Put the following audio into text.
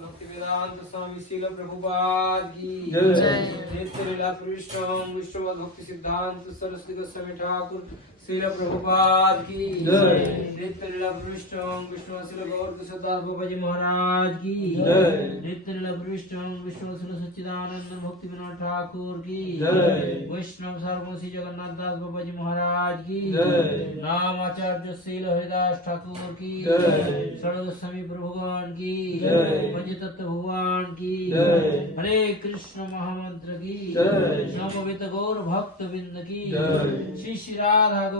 भक्तिवेदांत स्वामी श्रील प्रभुपाद की जय। नित्य लीला कृष्ण विष्णु भक्ति सिद्धांत सरस्वती गोस्वामी ठाकुर श्रील प्रभुपाद की जय। नित्य लीला कृष्ण विष्णु श्री गौर किशोरदास बाबाजी महाराज की जय। नित्य लीला कृष्ण विष्णु श्री सच्चिदानंद भक्ति विनोद ठाकुर की जय। वैष्णव सार्वभौम श्री जगन्नाथ दास बाबाजी महाराज की जय। नाम आचार्य श्रील हरिदास ठाकुर की जय। षड गोस्वामी प्रभुगण की जय। पंचतत्व भगवान की जय। हरे कृष्ण महामंत्र की जय। नमो गौर भक्त बिंद की जय। श्री श्री राधा